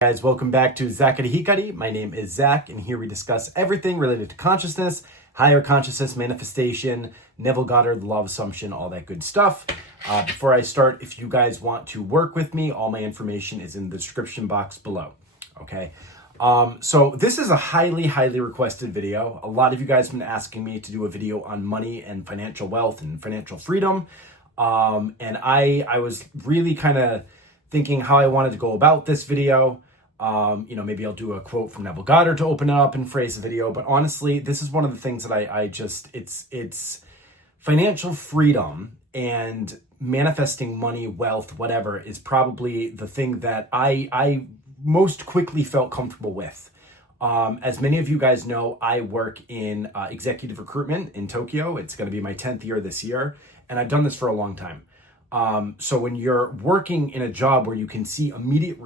Guys, welcome back to Zakari Hikari. My name is Zach, and here we discuss everything related to consciousness, higher consciousness, manifestation, Neville Goddard, the law of assumption, all that good stuff. Before I start, if you guys want to work with me, all my information is in the description box below. Okay. So this is a highly requested video. A lot of you guys have been asking me to do a video on money and financial wealth and financial freedom. And I was really kind of thinking how I wanted to go about this video. Maybe I'll do a quote from Neville Goddard to open it up and phrase the video. But honestly, this is one of the things that it's financial freedom and manifesting money, wealth, whatever, is probably the thing that I most quickly felt comfortable with. As many of you guys know, I work in executive recruitment in Tokyo. It's going to be my 10th year this year, and I've done this for a long time. So when you're working in a job where you can see immediate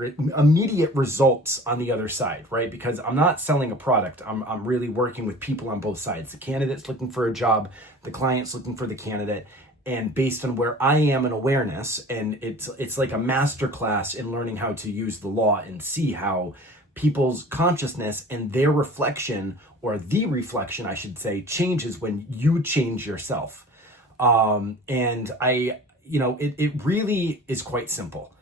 results on the other side, right? Because I'm not selling a product. I'm really working with people on both sides. The candidate's looking for a job, the client's looking for the candidate. And based on where I am in awareness, and it's like a masterclass in learning how to use the law and see how people's consciousness and their reflection, or the reflection, I should say, changes when you change yourself. It really is quite simple.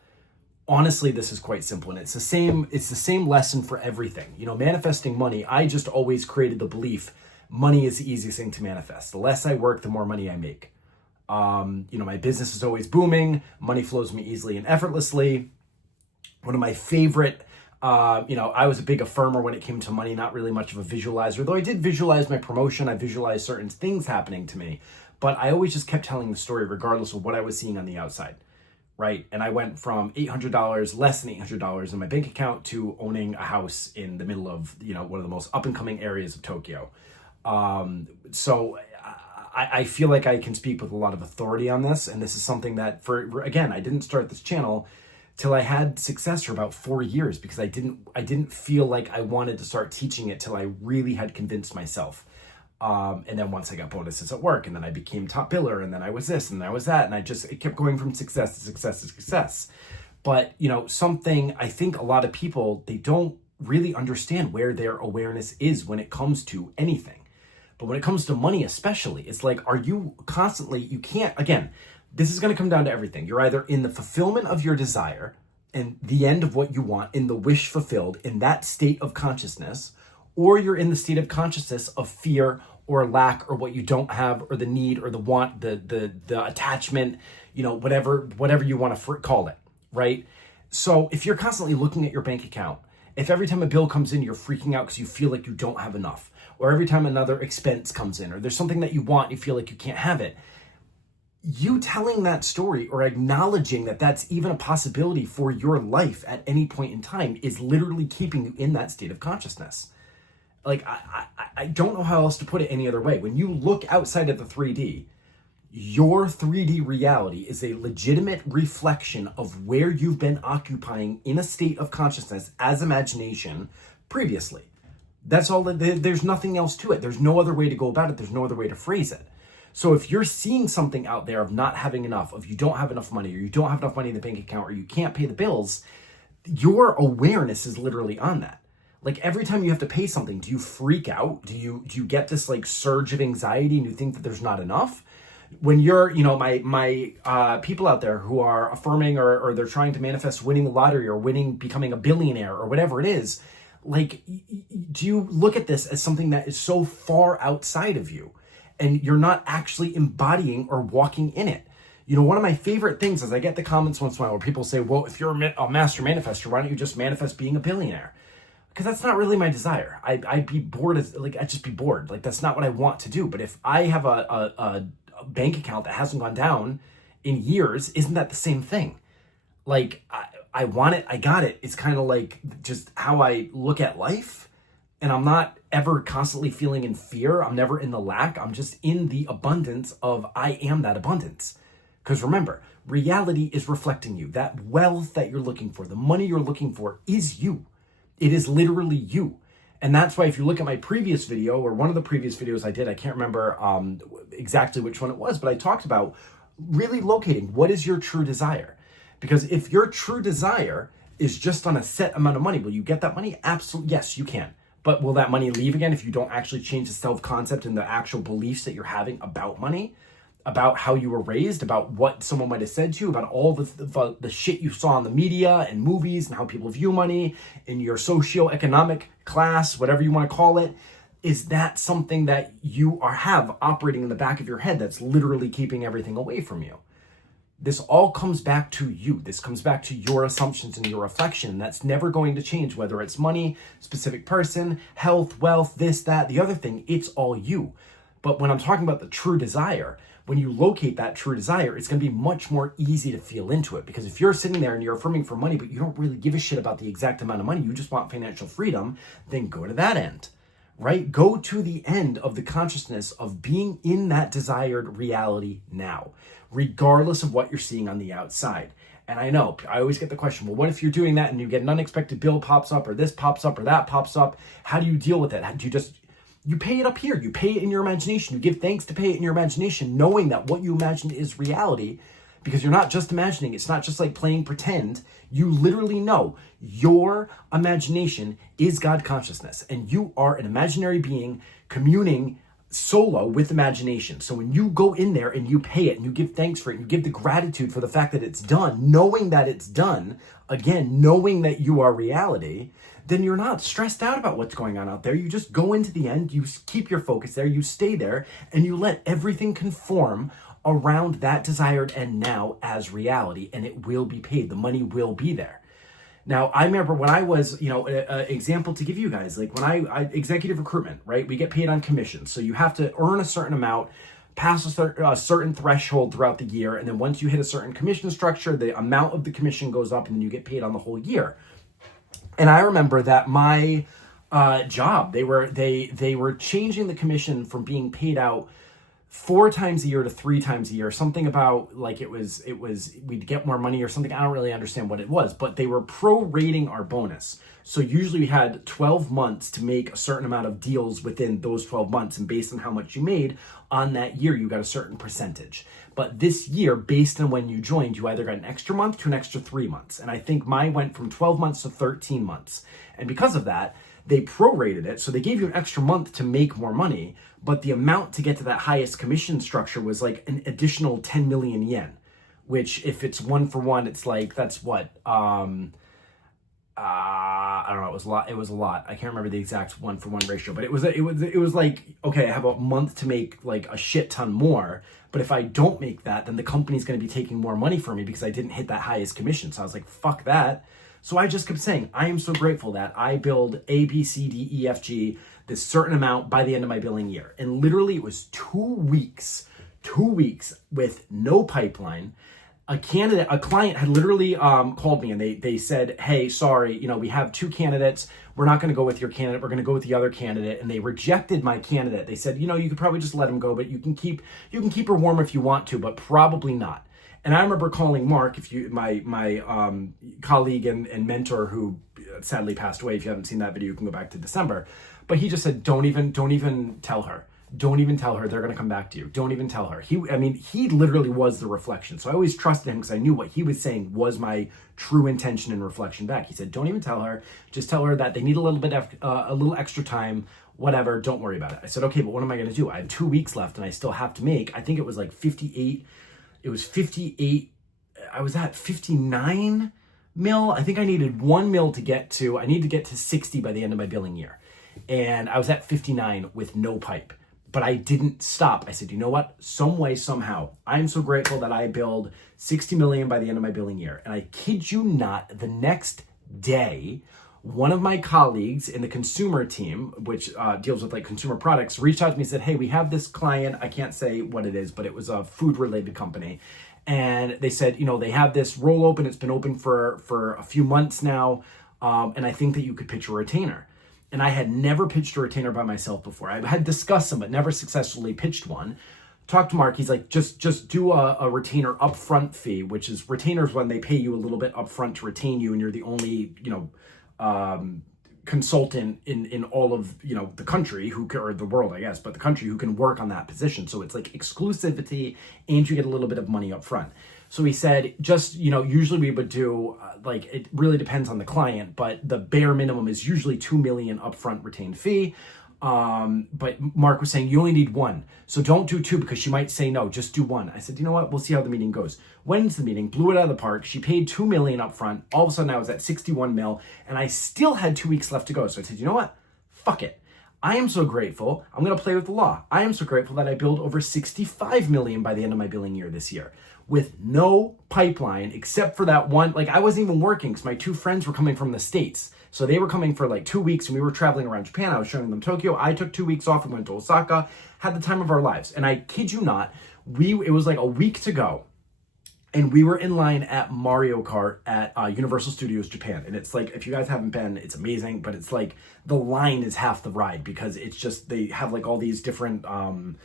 Honestly, this is quite simple, and it's the same lesson for everything. Manifesting money, I just always created the belief money is the easiest thing to manifest. The less I work, the more money I make. My business is always booming. Money flows to me easily and effortlessly. One of my favorite, I was a big affirmer when it came to money, not really much of a visualizer, though I did visualize my promotion. I visualized certain things happening to me. But I always just kept telling the story regardless of what I was seeing on the outside, right? And I went from $800, less than $800 in my bank account, to owning a house in the middle of, one of the most up-and-coming areas of Tokyo. So I feel like I can speak with a lot of authority on this. And this is something that, I didn't start this channel till I had success for about 4 years, because I didn't feel like I wanted to start teaching it till I really had convinced myself. And then once I got bonuses at work, and then I became top biller, and then I was this, and I was that, and it kept going from success to success to success. But, something I think a lot of people, they don't really understand where their awareness is when it comes to anything. But when it comes to money especially, it's like, are you constantly, you can't, again, this is going to come down to everything. You're either in the fulfillment of your desire and the end of what you want, in the wish fulfilled, in that state of consciousness, or you're in the state of consciousness of fear or lack, or what you don't have, or the need, or the want, the attachment, whatever you want to call it, right? So if you're constantly looking at your bank account, if every time a bill comes in, you're freaking out because you feel like you don't have enough, or every time another expense comes in, or there's something that you want, you feel like you can't have it, you telling that story or acknowledging that that's even a possibility for your life at any point in time is literally keeping you in that state of consciousness. Like, I don't know how else to put it any other way. When you look outside of the 3D, your 3D reality is a legitimate reflection of where you've been occupying in a state of consciousness as imagination previously. That's all. There's nothing else to it. There's no other way to go about it. There's no other way to phrase it. So if you're seeing something out there of not having enough, of you don't have enough money, or you don't have enough money in the bank account, or you can't pay the bills, your awareness is literally on that. Like, every time you have to pay something, do you freak out? Do you get this like surge of anxiety and you think that there's not enough? When you're, my people out there who are affirming or they're trying to manifest winning the lottery or becoming a billionaire or whatever it is, like, do you look at this as something that is so far outside of you and you're not actually embodying or walking in it? One of my favorite things is I get the comments once in a while where people say, well, if you're a master manifester, why don't you just manifest being a billionaire? Because that's not really my desire. I'd be bored I'd just be bored. Like, that's not what I want to do. But if I have a bank account that hasn't gone down in years, isn't that the same thing? Like, I want it, I got it. It's kind of like just how I look at life. And I'm not ever constantly feeling in fear. I'm never in the lack. I'm just in the abundance of I am that abundance. Because remember, reality is reflecting you. That wealth that you're looking for, the money you're looking for, is you. It is literally you. And that's why if you look at my previous video, or one of the previous videos I did, I can't remember exactly which one it was, but I talked about really locating what is your true desire. Because if your true desire is just on a set amount of money. Will you get that money? Absolutely, yes, you can. But will that money leave again if you don't actually change the self-concept and the actual beliefs that you're having about money, about how you were raised, about what someone might have said to you, about all the shit you saw in the media and movies and how people view money in your socioeconomic class, whatever you want to call it? Is that something that you have operating in the back of your head that's literally keeping everything away from you? This all comes back to you. This comes back to your assumptions and your reflection. And that's never going to change, whether it's money, specific person, health, wealth, this, that, the other thing. It's all you. But when I'm talking about the true desire, when you locate that true desire, it's going to be much more easy to feel into it. Because if you're sitting there and you're affirming for money, but you don't really give a shit about the exact amount of money, you just want financial freedom, then go to that end. Right? Go to the end of the consciousness of being in that desired reality now, regardless of what you're seeing on the outside. And I know, I always get the question, well, what if you're doing that and you get an unexpected bill pops up or this pops up or that pops up? How do you deal with it? How do you pay it up here? You pay it in your imagination. You give thanks to pay it in your imagination, knowing that what you imagine is reality, because you're not just imagining. It's not just like playing pretend. You literally know your imagination is God consciousness, and you are an imaginary being communing solo with imagination. So when you go in there and you pay it and you give thanks for it, and you give the gratitude for the fact that it's done, knowing that it's done, again, knowing that you are reality, then you're not stressed out about what's going on out there. You just go into the end, you keep your focus there, you stay there, and you let everything conform around that desired end now as reality, and it will be paid. The money will be there. Now, I remember when I was, an example to give you guys, like when I executive recruitment, right? We get paid on commission. So you have to earn a certain amount, pass a certain threshold throughout the year. And then once you hit a certain commission structure, the amount of the commission goes up and then you get paid on the whole year. And I remember that my job, they were changing the commission from being paid out 4 times a year to 3 times a year, something about like it was we'd get more money or something. I don't really understand what it was, but they were prorating our bonus. So usually we had 12 months to make a certain amount of deals within those 12 months. And based on how much you made on that year, you got a certain percentage. But this year, based on when you joined, you either got an extra month to an extra 3 months. And I think mine went from 12 months to 13 months. And because of that, they prorated it. So they gave you an extra month to make more money, but the amount to get to that highest commission structure was like an additional 10 million yen, which if it's 1-for-1, it's like, that's what, I don't know. It was a lot. I can't remember the exact 1-for-1 ratio, but it was like, okay, I have a month to make like a shit ton more. But if I don't make that, then the company's going to be taking more money from me because I didn't hit that highest commission. So I was like, fuck that. So I just kept saying, I am so grateful that I billed A, B, C, D, E, F, G, this certain amount by the end of my billing year. And literally it was 2 weeks with no pipeline. A client had literally called me and they said, hey, sorry, we have 2 candidates. We're not going to go with your candidate. We're going to go with the other candidate. And they rejected my candidate. They said, you could probably just let him go, but you can keep her warm if you want to, but probably not. And I remember calling Mark, my colleague and mentor who sadly passed away. If you haven't seen that video, you can go back to December. But he just said, don't even tell her. Don't even tell her. They're going to come back to you. Don't even tell her. He literally was the reflection. So I always trusted him because I knew what he was saying was my true intention and reflection back. He said, don't even tell her. Just tell her that they need a little extra time. Whatever. Don't worry about it. I said, okay, but what am I going to do? I have 2 weeks left and I still have to make, I think it was like 58. It was 58. I was at 59 mil. I think I needed 1 mil to get to, I need to get to 60 by the end of my billing year. And I was at 59 with no pipe. But I didn't stop. I said, you know what? Some way, somehow, I'm so grateful that I billed 60 million by the end of my billing year. And I kid you not, the next day, one of my colleagues in the consumer team, which deals with like consumer products, reached out to me and said, hey, we have this client. I can't say what it is, but it was a food related company. And they said, they have this role open. It's been open for a few months now. And I think that you could pitch a retainer. And I had never pitched a retainer by myself before. I had discussed them, but never successfully pitched one. Talked to Mark. He's like, just do a retainer upfront fee, which is retainers when they pay you a little bit upfront to retain you, and you're the only, consultant in all of, the country or the world, I guess, but the country who can work on that position. So it's like exclusivity, and you get a little bit of money up front. So he said, just, usually we would do, it really depends on the client, but the bare minimum is usually 2 million upfront retained fee. But Mark was saying you only need one. So don't do two because she might say no, just do one. I said, you know what? We'll see how the meeting goes. Went into the meeting, blew it out of the park. She paid 2 million up front. All of a sudden I was at 61 mil and I still had 2 weeks left to go. So I said, you know what? Fuck it. I am so grateful. I'm going to play with the law. I am so grateful that I billed over 65 million by the end of my billing year this year with no pipeline except for that one. I wasn't even working because my 2 friends were coming from the States. So they were coming for 2 weeks and we were traveling around Japan. I was showing them Tokyo. I took 2 weeks off and went to Osaka, had the time of our lives. And I kid you not, it was a week to go. And we were in line at Mario Kart at Universal Studios Japan. And it's if you guys haven't been, it's amazing. But it's the line is half the ride because it's just, they have all these different, what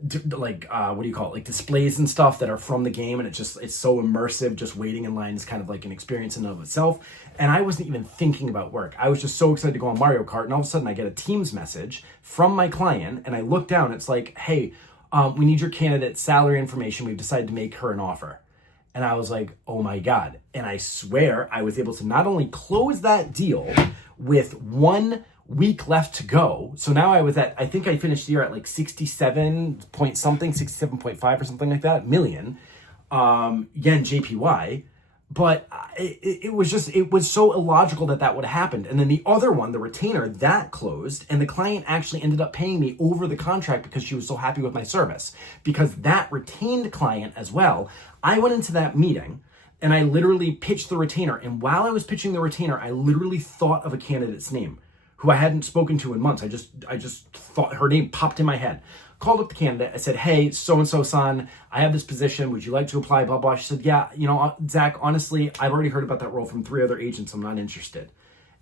do you call it? Displays and stuff that are from the game. And it's so immersive. Just waiting in line is kind of an experience in and of itself. And I wasn't even thinking about work. I was just so excited to go on Mario Kart. And all of a sudden I get a Teams message from my client. And I look down, it's hey, we need your candidate's salary information. We've decided to make her an offer. And I was like, oh my God. And I swear I was able to not only close that deal with 1 week left to go. So now I think I finished the year at 67 point something, 67.5 or something like that, million, yen JPY. But it was so illogical that would have happened. And then the other one, the retainer, that closed. And the client actually ended up paying me over the contract because she was so happy with my service. Because that retained client as well, I went into that meeting and I literally pitched the retainer. And while I was pitching the retainer, I literally thought of a candidate's name who I hadn't spoken to in months. I just thought her name popped in my head. Called up the candidate. I said, hey, so-and-so son, I have this position. Would you like to apply? Blah, blah. She said, yeah, Zach, honestly, I've already heard about that role from 3 other agents. I'm not interested.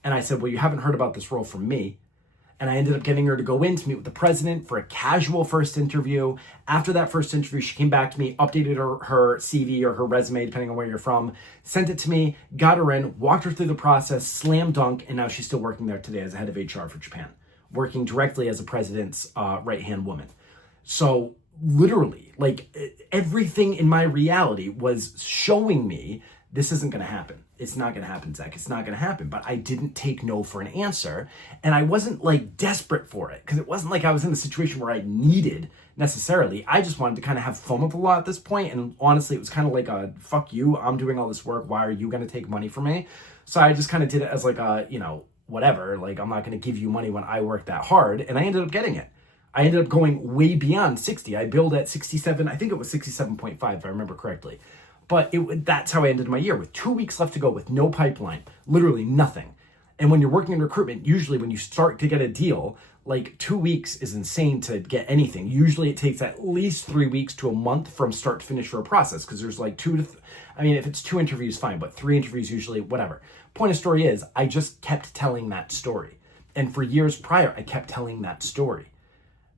And I said, well, you haven't heard about this role from me. And I ended up getting her to go in to meet with the president for a casual first interview. After that first interview, she came back to me, updated her CV or her resume, depending on where you're from, sent it to me, got her in, walked her through the process, slam dunk, and now she's still working there today as a head of HR for Japan, working directly as the president's right-hand woman. So literally, everything in my reality was showing me this isn't going to happen. It's not going to happen, Zach. It's not going to happen. But I didn't take no for an answer. And I wasn't desperate for it because it wasn't I was in a situation where I needed necessarily. I just wanted to kind of have fun with the law at this point. And honestly, it was kind of a fuck you. I'm doing all this work. Why are you going to take money from me? So I just kind of did it as whatever. I'm not going to give you money when I work that hard. And I ended up getting it. I ended up going way beyond 60. I billed at 67. I think it was 67.5 if I remember correctly. But that's how I ended my year with 2 weeks left to go with no pipeline, literally nothing. And when you're working in recruitment, usually when you start to get a deal, 2 weeks is insane to get anything. Usually it takes at least 3 weeks to a month from start to finish for a process because there's if it's 2 interviews, fine, but 3 interviews usually, whatever. Point of story is I just kept telling that story. And for years prior, I kept telling that story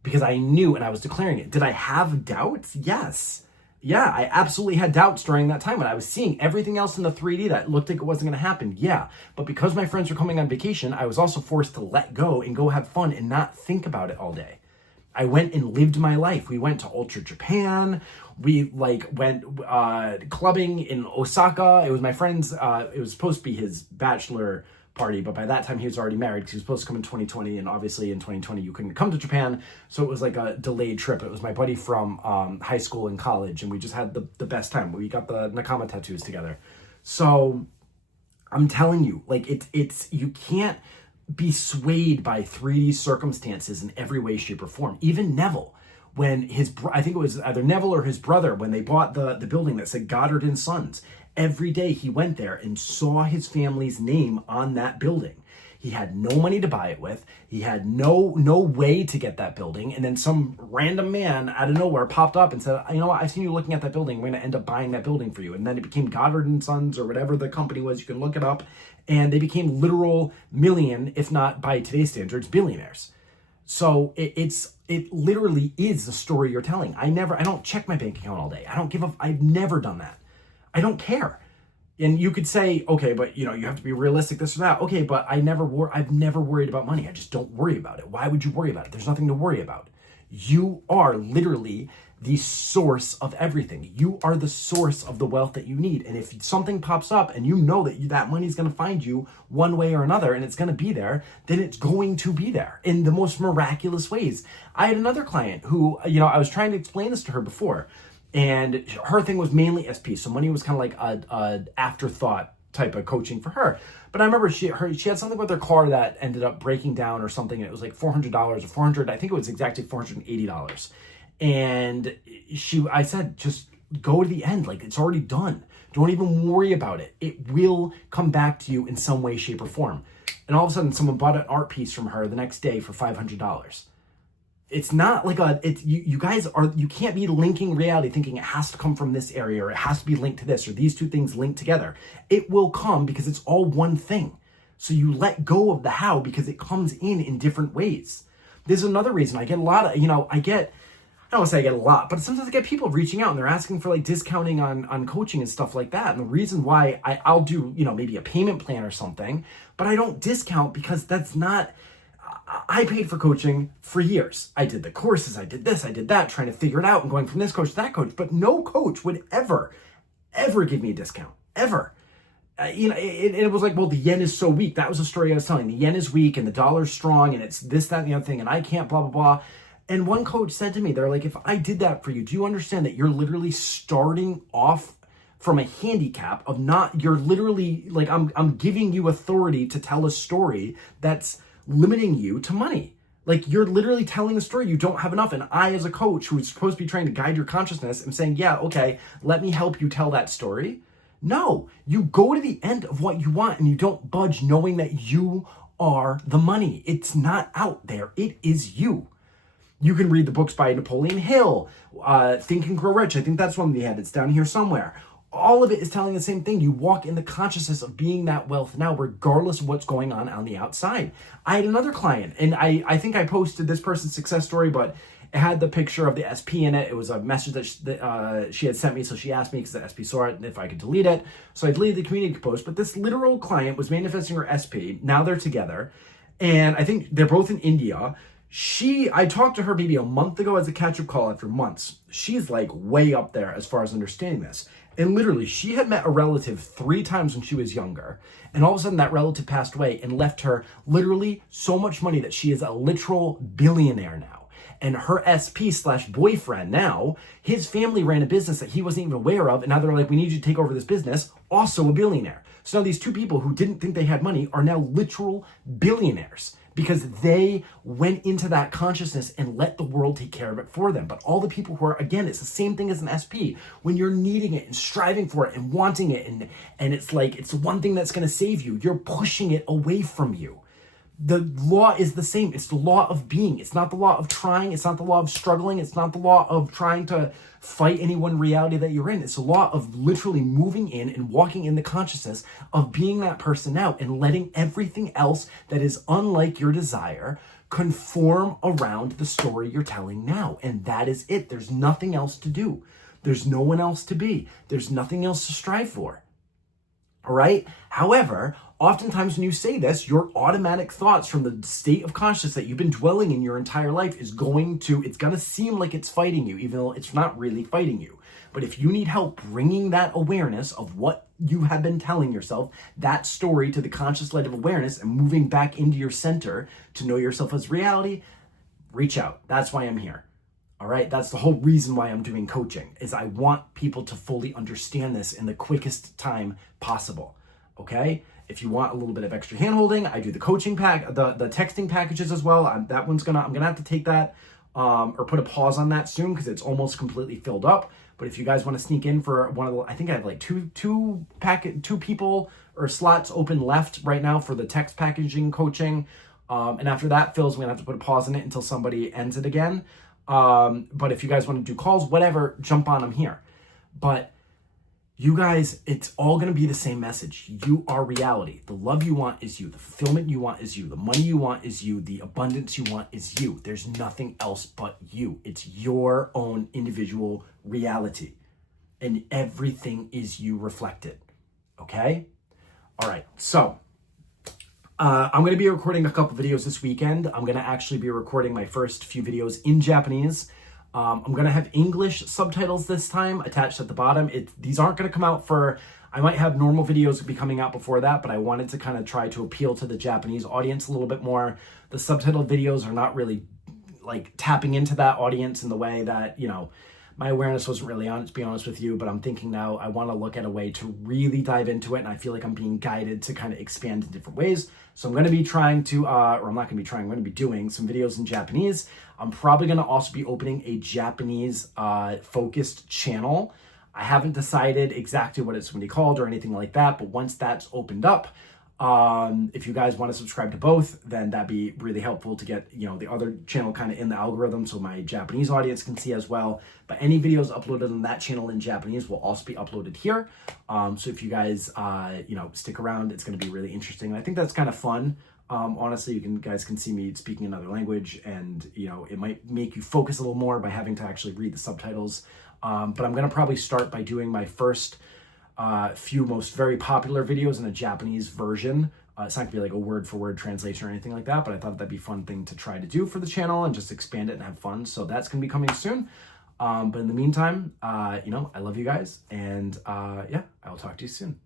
because I knew and I was declaring it. Did I have doubts? Yes. Yeah, I absolutely had doubts during that time when I was seeing everything else in the 3D that looked like it wasn't going to happen. Yeah, but because my friends were coming on vacation, I was also forced to let go and go have fun and not think about it all day. I went and lived my life. We went to Ultra Japan. We went clubbing in Osaka. It was my friend's, it was supposed to be his bachelor party, but by that time he was already married because he was supposed to come in 2020, and obviously in 2020 you couldn't come to Japan, so it was a delayed trip. It was my buddy from high school and college, and we just had the best time. We got the Nakama tattoos together. So I'm telling you, it's you can't be swayed by 3D circumstances in every way, shape, or form. Even Neville, when I think it was either Neville or his brother, when they bought the building that said Goddard and Sons, every day he went there and saw his family's name on that building. He had no money to buy it with. He had no way to get that building. And then some random man out of nowhere popped up and said, you know what, I've seen you looking at that building. We're going to end up buying that building for you. And then it became Goddard and Sons or whatever the company was. You can look it up. And they became literal million, if not by today's standards, billionaires. So it literally is the story you're telling. I don't check my bank account all day. I've never done that. I don't care. And you could say, okay, but you have to be realistic, this or that. Okay, but I've never worried about money. I just don't worry about it. Why would you worry about it? There's nothing to worry about. You are literally the source of everything. You are the source of the wealth that you need. And if something pops up and you know that that money is going to find you one way or another and it's going to be there, then it's going to be there in the most miraculous ways. I had another client who, I was trying to explain this to her before, and her thing was mainly SP. So money was kind of like a afterthought type of coaching for her. But I remember she had something with her car that ended up breaking down or something. And it was like $400 or $400. I think it was exactly $480. And I said, just go to the end. Like, it's already done. Don't even worry about it. It will come back to you in some way, shape, or form. And all of a sudden, someone bought an art piece from her the next day for $500. It's not like you can't be linking reality thinking it has to come from this area or it has to be linked to this or these two things linked together. It will come because it's all one thing. So you let go of the how because it comes in different ways. There's another reason I get a lot of, I don't want to say I get a lot, but sometimes I get people reaching out and they're asking for like discounting on coaching and stuff like that. And the reason why I'll do, maybe a payment plan or something, but I don't discount because that's not, I paid for coaching for years. I did the courses, I did this, I did that, trying to figure it out and going from this coach to that coach, but no coach would ever give me a discount, ever. It was like, well, the yen is so weak. That was the story I was telling. The yen is weak and the dollar's strong and it's this, that, and the other thing, and I can't blah, blah, blah. And one coach said to me, they're like, if I did that for you, do you understand that you're literally starting off from a handicap of you're literally like, I'm giving you authority to tell a story that's limiting you to money. Like, you're literally telling a story you don't have enough. And I, as a coach who is supposed to be trying to guide your consciousness, am saying, yeah, okay, let me help you tell that story. No, you go to the end of what you want and you don't budge knowing that you are the money. It's not out there. It is you. You can read the books by Napoleon Hill, Think and Grow Rich. I think that's one we had. It's down here somewhere. All of it is telling the same thing. You walk in the consciousness of being that wealth now, regardless of what's going on the outside. I had another client, and I think I posted this person's success story, but it had the picture of the SP in it. It was a message that she had sent me, so she asked me, because the SP saw it, if I could delete it. So I deleted the community post, but this literal client was manifesting her SP. Now they're together, and I think they're both in India. I talked to her maybe a month ago as a catch-up call after months. She's like way up there as far as understanding this. And literally, she had met a relative 3 times when she was younger. And all of a sudden, that relative passed away and left her literally so much money that she is a literal billionaire now. And her SP/boyfriend now, his family ran a business that he wasn't even aware of. And now they're like, we need you to take over this business. Also a billionaire. So now these 2 people who didn't think they had money are now literal billionaires, because they went into that consciousness and let the world take care of it for them. But all the people who are, again, it's the same thing as an SP. When you're needing it and striving for it and wanting it, and it's like, it's the one thing that's gonna save you, you're pushing it away from you. The law is the same. It's the law of being. It's not the law of trying. It's not the law of struggling. It's not the law of trying to fight any one reality that you're in. It's the law of literally moving in and walking in the consciousness of being that person out and letting everything else that is unlike your desire conform around the story you're telling now. And that is it. There's nothing else to do. There's no one else to be. There's nothing else to strive for. All right? However, oftentimes when you say this, your automatic thoughts from the state of consciousness that you've been dwelling in your entire life it's going to seem like it's fighting you, even though it's not really fighting you. But if you need help bringing that awareness of what you have been telling yourself, that story, to the conscious light of awareness and moving back into your center to know yourself as reality, reach out. That's why I'm here. All right, that's the whole reason why I'm doing coaching, is I want people to fully understand this in the quickest time possible, okay? If you want a little bit of extra handholding, I do the coaching the texting packages as well. I'm gonna have to take that or put a pause on that soon because it's almost completely filled up. But if you guys want to sneak in for one of the, I think I have like two people or slots open left right now for the text packaging coaching. And after that fills, we're gonna have to put a pause on it until somebody ends it again. But if you guys want to do calls, whatever, jump on them here. But you guys, it's all going to be the same message. You are reality. The love you want is you. The fulfillment you want is you. The money you want is you. The abundance you want is you. There's nothing else but you. It's your own individual reality. And everything is you reflected. Okay? All right. So I'm going to be recording a couple videos this weekend. I'm going to actually be recording my first few videos in Japanese. I'm going to have English subtitles this time attached at the bottom. These aren't going to come out for, I might have normal videos be coming out before that, but I wanted to kind of try to appeal to the Japanese audience a little bit more. The subtitle videos are not really like tapping into that audience in the way that, you know, my awareness wasn't really on it, to be honest with you, but I'm thinking now I want to look at a way to really dive into it, and I feel like I'm being guided to kind of expand in different ways. So I'm going to be trying to, or I'm not going to be trying, I'm going to be doing some videos in Japanese. I'm probably going to also be opening a Japanese focused channel. I haven't decided exactly what it's going to be called or anything like that, but once that's opened up, if you guys want to subscribe to both, then that'd be really helpful to get, you know, the other channel kind of in the algorithm so my Japanese audience can see as well. But any videos uploaded on that channel in Japanese will also be uploaded here. So if you guys, you know, stick around, it's going to be really interesting. I think that's kind of fun. Honestly, you guys can see me speaking another language, and, you know, it might make you focus a little more by having to actually read the subtitles. But I'm going to probably start by doing my first few most very popular videos in a Japanese version. It's not gonna be like a word for word translation or anything like that, but I thought that'd be a fun thing to try to do for the channel and just expand it and have fun. So that's gonna be coming soon. But in the meantime, you know, I love you guys, and yeah, I will talk to you soon.